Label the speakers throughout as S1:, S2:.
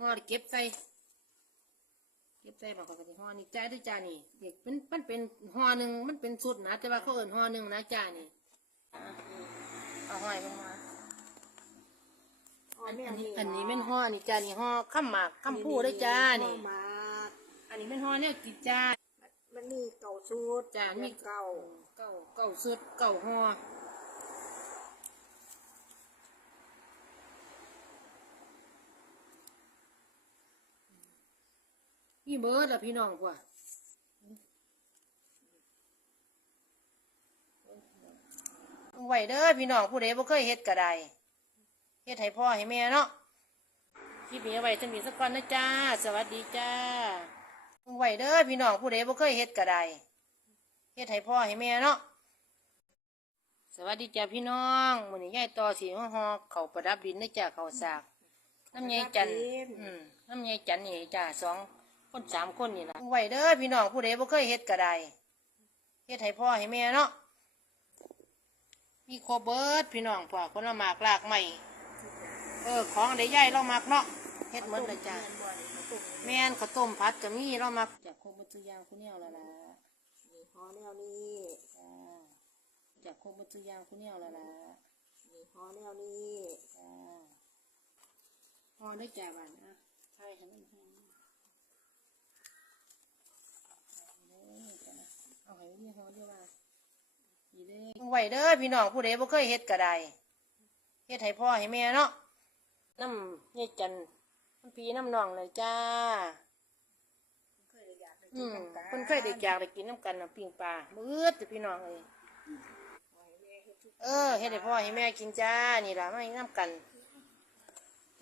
S1: ห่อนี่เก็บใส่เก็บใส่บางคนก็สิห่อนี่จ่ายด้วยจ้านี่เด็กมันมันเป็นห่อหนึ่งมันเป็นสุดนะแต่ว่าเขาเอิ้นห่อหนึ่งนะจ้านี่อะเอาห้อยลงมาอันนี้อันนี้อันนี้เป็นห่อนี่จ้านี่ห่อข้ามหมากข้ามผู้ได้จ้านี่
S2: มา
S1: อันนี้เป็นห่อเนี่ยกินจ้า
S2: มันมีเก่าสูตร
S1: จ้ามี
S2: เก่า
S1: เก่าเก่าสุดเก่าห่อ พี่เบิร์ดละพี่น้องกว่าเอาไหวเด้อพี่น้องผู้ใดบ่เคยเฮ็ดก็ได้เฮ็ดให้พ่อให้แม่เนาะคลิปนี้เอาไว้จะมีสักก่อนนะจ้า สวัสดีจ้าเอาไหวเด้อพี่น้องผู้ใดบ่เคยเฮ็ดก็ได้เฮ็ดให้พ่อให้แม่เนาะสวัสดีจ้าพี่น้องมื้อนี้ยายต่อสิฮ้อๆเขาวประดับดินนะจ้าเขาวสากน้ำยายจันทร์อืมน้ำยายจันทร์นี่จ้าสอง คนสามคนนี่ล่ะเอาไหวเด้อพี่น้องผู้ใดบ่เคยเฮ็ดก็ได้เฮ็ดให้พ่อให้แม่เนาะมีโครบเบิร์ดพี่น้องพ่อคนละหมากลากใหม่เออของได้ใหญ่เรามักเนาะเฮ็ดเหมือนเลยจ้าแม่นข้าวต้มผัดก็มีเรามักจากโครบเบิร์ดตัวอย่างคุณเนี่ยละล่ะ
S2: มีฮอแนวนี้
S1: จ้าจากโครบเบิร์ดตัวอย่างคุณเนี่ยละล่ะ
S2: มีฮอแนวนี้
S1: จ้าพอได้จ้าบ้านนะใช่ให้มันแห้งเอา ให้มีหอเดียวว่าดีเลยไหวเด้อพี่น้องผู้ใดบ่เคยเฮ็ดก็ได้เฮ็ดให้พ่อให้แม่เนาะน้ำยายจันทร์น้ำพีน้ำนองเลยจ้า
S2: เคยอยากได้
S1: อื
S2: กิน
S1: ม
S2: น้ำกัน
S1: เพิ่นเคยได้อยากได้กินน้ำกันน้ำปิ้งปลาเบื่อแต่พี่น้องเอ้ยเออเฮ็ดให้พ่อให้แม่กินจ้านี่ล่ะมาให้น้ำกัน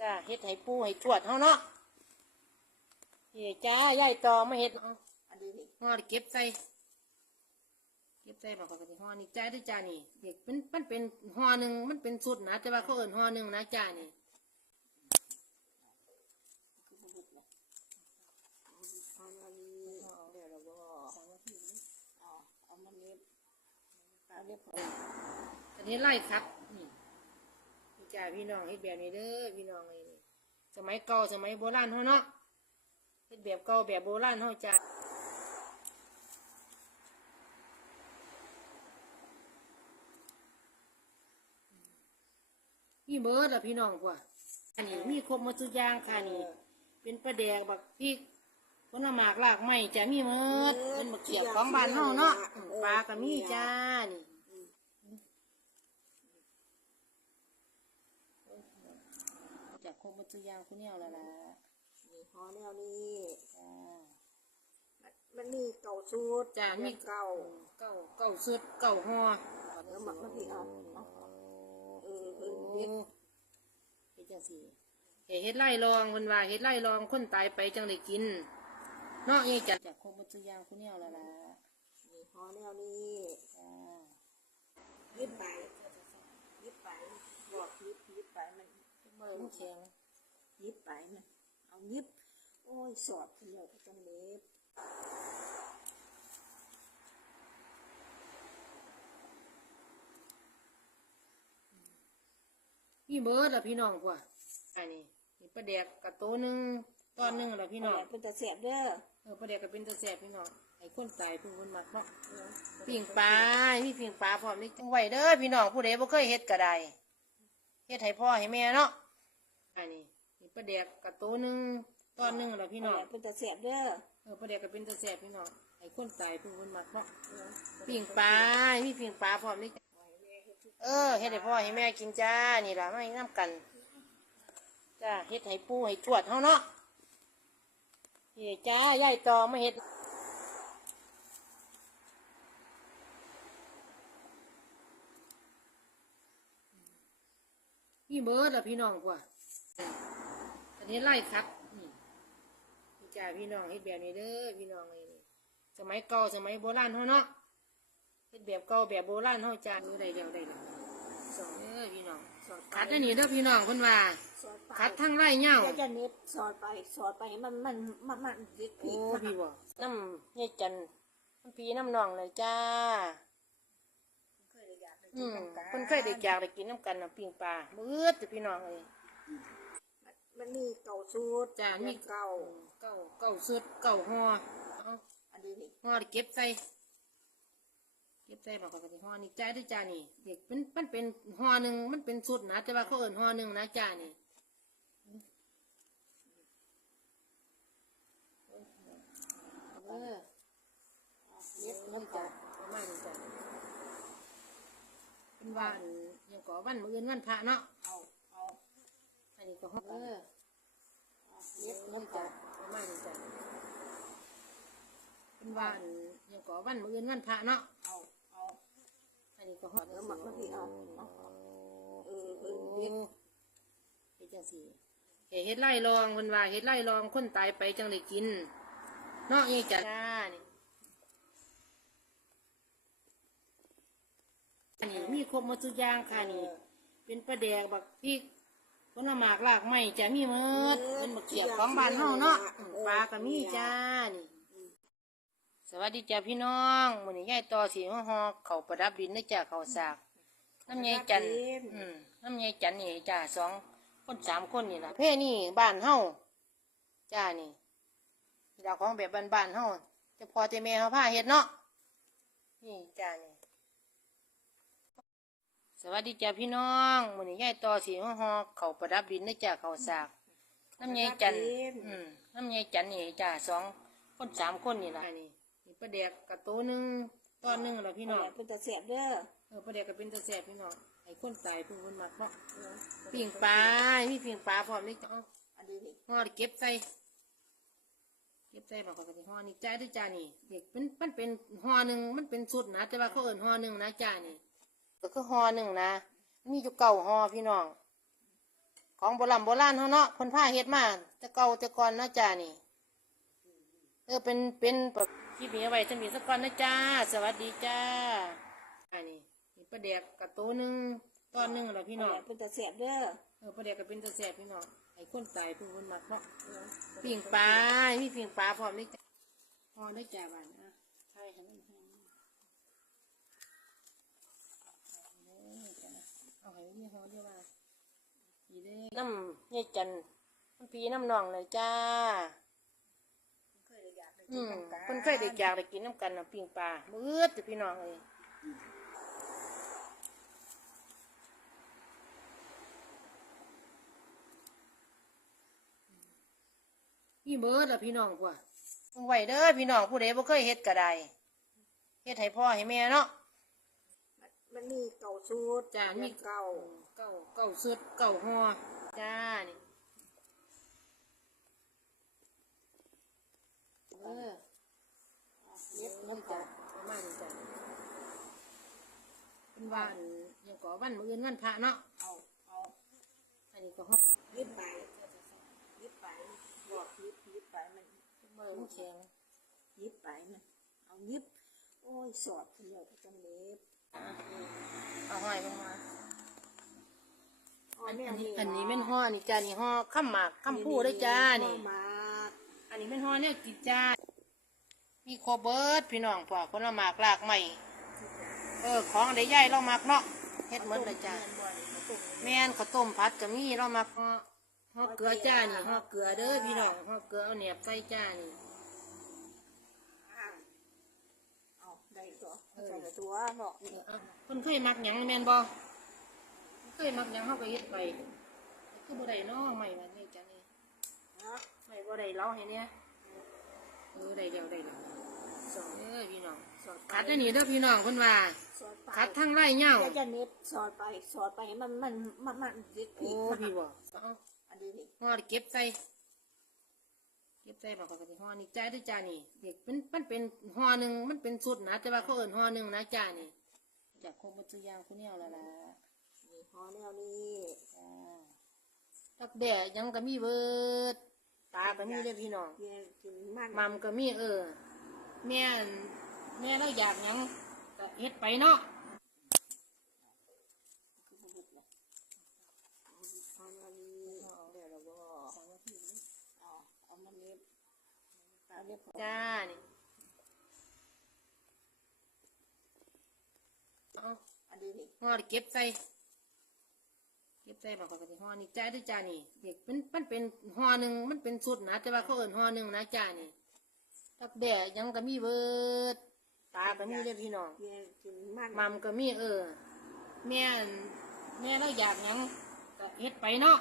S1: จ้าเฮ็ดให้ปู่ให้ทวดเฮาเนาะเฮ้จ้ายายต่อมาเฮ็ดเอา
S2: อันนี้นี่
S1: ห่อนี่เก็บใส่เก็บใส่บางคนก็สิห่อนี่จ่ายด้วยจ้านี่เด็กมันมันเป็นห่อหนึ่งมันเป็นสุดนะแต่ว่าเขาเอิ้นห่อหนึ่งนะจ้านี่
S2: ฮอแนนี้เดี๋ยวเราก็เอาเอามันเล็บเอาเล็บพอ
S1: อันนี้ไล่ครับนี่นี่าพี่น้องเฮ็ดแบบนี้เด้อพี่น้องเอ้ยสมัยเก่าสมัยโบราณเฮาเนาะเฮ็ดแบบเก่าแบบโบราณเฮาจ้า เบิร์ดล่ะพี่น้องกว่าอันนี้มีครบหมดทุกอย่างค่ะนี่ เป็นปลาแดกบักพริกผลหมากลากไม้จะมีหมดเป็นบักเขียบของบ้านเฮาเนาะอืมปลาก็มีจ้านี่จากครบหมดทุกอย่างคุณเนี่ยละล่ะ
S2: มีฮอแนวนี้
S1: จ้า
S2: มันมีเก่าสูตร
S1: จ้ามี
S2: เก่า
S1: เก่าเก่าสุดเก่าห่อ
S2: เออหมักมาพี่เอาเอาเออเออ
S1: เฮ็
S2: เด็
S1: ด
S2: ด
S1: เฮ็ด จังซี่เฮ็ดไล่รองเพิ่นว่าเฮ็ดไล่รองคนตายไปจังได้กินเนาะนี่จ้ะจากครบหมดทุกอย่างคุณเนี่ยละล่ะ
S2: มีฮอแนวนี้
S1: จ้า
S2: ยิบไปยิบไปบอกยิบยิบไปมัน
S1: เบิ่งแข็ง
S2: ยิบไปมันเอายิบโอ้ยสอดเหนียวจังเล็บ
S1: เบิร์ดล่ะพี่น้องกว่าอันนี้นี่ปลาแดกกับโตวหนึงตอนหนึงล่ะพี่น้อง
S2: เป็นตะเสียบเด้อ
S1: เออปลาแดกก็เป็นตะแสบพี่น้องไอ้คนตายเพิ่งคนมักเนาะปิ่งปลามีปิ่งปลาพร้อมนี่ไหวเด้อพี่น้องผู้ใดบ่เคยเฮ็ดก็ได้เฮ็ดให้พ่อให้แม่เนาะอันนี้นี่ปลาแดกกับโตวหนึงตอนหนึงล่ะพี่น้อง
S2: เป็นตะเสียบเด้อ
S1: เออปลาแดกก็เป็นตะแสบพี่น้องไอ้คนตายเพิ่งคนมักเนาะปิ่งปลามีปิ่งปลาพร้อมนี่ เออเฮ็ดให้พ่อให้แม่กินจ้า นี่ล่ะมาให้น้ำกัน จ้าเฮ็ดให้ปู่ให้ทวดเฮาเนาะเฮ้จ้ายายต่อมาเฮ็ดพี่เบิร์ดละพี่น้องกว่าอันนี้ไล่ครับนี่นี่จ้าพี่น้องเฮ็ดแบบนี้เด้อพี่น้องเอ้ยสมัยเก่าสมัยโบราณเฮาเนาะ เฮ็ดแบบเก่าแบบโบราณเฮาจ้าเออได้แล้วได้แล้วสองเด้อพี่น้อง
S2: สอดไป
S1: คัดอันนี้เด้อพี่น้องเพิ่นว่า
S2: สอดไป
S1: คัดทั้งไร่เหย้า
S2: เดี๋ยวจะเน็บสอดไปสอดไปให้มันมันมันมันยิบ
S1: โอ้
S2: ผิด
S1: พี่บ่น้ำยายจันทร์น้ำพีน้ำนองเลยจ้า
S2: เคยอยากได้
S1: อื
S2: กิน
S1: ม
S2: น้ำกัน
S1: คนเคยได้อยากได้กินน้ำกันน้ำปิ้งปลาเบื่อแต่พี่น้องเลย
S2: มมันมีเก่าสูตร
S1: จ้ามี
S2: เก่า
S1: เก้าเก้าสุดเก้าห่อเอา
S2: อันนี้นี่
S1: ห่อเก็บใส่ เก็บใส่บอกกันห่อนี่จ้าด้วยจ้านี่เด็กมันมันเป็นห่อหนึ่งมันเป็นสุดนะแต่ว่าเขาเอิ่นห่อหนึ่งนะจ้านี่เออ
S2: เล็บ
S1: นี่
S2: มัน
S1: จ้ะ
S2: เก่า
S1: ประมาณนี้จ้ะเป็นวันยังก่อวันมื้ออื่นวันพระเนาะ
S2: เอาเอา
S1: อันนี้ก็ห้องเออ
S2: เล็บมั
S1: นี่
S2: น
S1: จ้ะ
S2: เก่า
S1: ประมาณนี้จ้ะเป็นวันยังก่อวันมื้ออื่นวันพระเนาะ
S2: เอาเอา
S1: อันนี้ก็ห้อง
S2: เออหมักมาพี่เอาเอาเออเออ
S1: โอ้
S2: เล็บ
S1: เฮ็ดจังซี่เฮ็ดเฮ็ดไล่รองเพิ่นว่าเฮ็ดไล่รองคนตายไปจังได้กินเนาะนี่จ้ะจ้านี่อันนี้มีครบหมดทุกอย่างค่ะนี่ เป็นปลาแดกบักพริกผลหมากลากไม้จะมีหมืดเป็นบักเขียบของบ้านเฮาเนาะอืมปลาก็มีจ้านี่ สวัสดีจ้าพี่น้องมื้อนี้ยายต่อสีห่อเขาวประดับดินนะจ้าเขาวสากน้ำยายจันทร์อืมน้ำยายจันทร์นี่จ้าสองคนสามคนนี่ล่ะเพ่นี่บ้านเฮาจ้านี่ดาวของแบบบ้านๆเฮาจะพอแต่แม่เฮาพาเฮ็ดเนาะนี่จ้านี่สวัสดีจ้าพี่น้องมื้อนี้ยายต่อสีห่อเขาวประดับดินนะจ้าเขาวสากน้ำยายจันทร์อืมน้ำยายจันทร์นี่จ้าสองคนสามคนนี่ล่ะนี่นี่ ปลาแดกกะโตหนึงตอนหนึงล่ะพี่น้อง
S2: เป็นตะเสียบเด้อ
S1: เออปลาแดกก็เป็นตะแสบพี่น้องไอ้คนตายเพิ่งคนมักเนาะปิ่งปลามีปิ่งปลาพร้อมนี่จ้า
S2: อันนี้นี่
S1: ห่อเก็บใส่เก็บใส่บอกกันห่อนี่จ้าด้วยจ้านี่เด็กเป็นมันเป็นห่อหนึ่งมันเป็นชุดนะแต่ว่าเขาเอิ่นห่อหนึ่งนะจ้านี่ก็คือห่อหนึ่งนะมีอยู่เก่าห่อพี่น้อง ของโบราณโบราณเขาเนาะคนผ้าเฮ็ดมาแต่เก่าแต่ก่อนนะจ้านี่ เออเป็นเป็นแบบคลิปนี้เอาไว้จะมีสักก่อนนะจ้า สวัสดีจ้าอันนี้นี่ปลาแดกกระโตหนึงตอนหนึงเหรอพี่น้อง
S2: เป็นตะเสียบเด้อ
S1: เออปลาแดกก็เป็นตะแสบพี่น้องไอ้คนตายเพิ่งคนมักเนาะปิ่งปลามีปิ่งปลาพร้อมนี่จ้ะพอได้จ้าบ้านอะใช่ค่ะนั่นค่ะเอาให้ยี่ห้อเดียวว่าดีเลยน้ำยายจันทร์น้ำพีน้ำนองเลยจ้า
S2: เคย อยากได้
S1: อื
S2: กิน
S1: ม
S2: น้ำกัน
S1: คนเคยได้อยากได้กินน้ำกันน้ำปิ้งปลาเบื่อแต่พี่น้องเลยพี่เบิร์ดอะพี่น้องพวกต้องไหวเด้อพี่น้องผู้ใดบ่เคยเฮ็ดก็ได้เฮ็ดให้พ่อให้แม่เนาะ
S2: มันมีเก่าสูตร
S1: จ้ามี
S2: เก่า
S1: เก้าเก้าสุดเก้าห่อจ้านี่ เออ
S2: เล็บมั
S1: นี่จ้ะประมาณนี้จ้ะเป็นวันยังก่อวันมื้ออื่นวันพระเนาะ
S2: เอาเอา
S1: อันนี้ก็ห้อง
S2: ยิบไปยิบไปบอกยิบยิบไปมัน
S1: เบอร์มันแข็ง
S2: ยิบไปมันเอายิบโอ้ยสอดเดียวจังเล็บ
S1: เอาห้อยลงมา
S2: อั
S1: น
S2: ม่
S1: อันนี้อันนี้เป็นห่อนี่จ้านี่ห่อข้ามหมากข้ามผู้ได้จ้านี่ นนี้เป็นห่อเนี่ยกินจ้า มีโคเบิร์ดพี่น้องพวกคนละหมากลากใหม่ เออ ของได้ใหญ่เรามักเนาะเฮ็ดเหมือนเลยจ้า แม่นข้าวต้มผัดก็มีเรามาห่อห่อเกลือจ้านี่ห่อเกลือเด้อพี่น้องห่อเกลือเอาเหนียบใส่จ้านี่
S2: อ่าเอาได้ตัวใส่ตัวเนาะ
S1: เออเอาคนเคยมักหยังแม่นบ่เคยมักหยังเฮาก็เฮ็ดไปคือบ่ได้เนาะใหม่ว่านี่จ้านี่
S2: นะ
S1: ใหม่บ่ได้เล่าให้เนี่ยเออได้แล้วได้แล้วสอนเด้อพี่น้อง
S2: สอดไป
S1: คัดอันนี้เด้อพี่น้องเพิ่นว่า
S2: สอดไป
S1: คัดทั้งไร่เหย้า
S2: เดี๋ยวจะเน็บสอดไปสอดไปมันมันมันมันติด
S1: โอ้
S2: ผิด
S1: พี่บ่เอา
S2: อันนี้นี่
S1: ห่อเก็บใส่เก็บใส่บอกกันสิห่อนี่จ้าด้วยจ้านี่เด็กเป็นมันเป็นห่อหนึ่งมันเป็นชุดนะแต่ว่าเขาเอิ้นห่อหนึ่งนะจ้านี่จากครบหมดทุกอย่างคุณแนวแล้วล่ะ
S2: นี่ห่อแนวนี้
S1: จ้าตักแดดยังก็มีเบิดตาก็มีเด้อพี่น้อง
S2: เนี่ยกินมัน
S1: มัมก็มีเออ แม่นแม่เราอยากหยังก็เฮ็ดไปเนาะ
S2: ห่อแนวนี้เดี๋ยวเราก็เอาเอามันเน็บเอาเน็บ
S1: จ้านี่เอา
S2: อันนี้นี่
S1: ห่อเก็บใส่เก็ก็บใส่บางคนก็สิห่อนี่จ้าด้วยจ้านี่เด็กมันมันเป็นห่อหนึ่งมันเป็นสุดนะแต่ว่าเขาเอิ้นห่อหนึ่งนะจ้านี่ตักแด่ยังก็มีเบิดตาก็มีเด้อพี่น้อง
S2: แม่กินมัน
S1: มัมก็มีเออแม่นแม่เราอยากหยังก็เฮ็ดไปเนาะ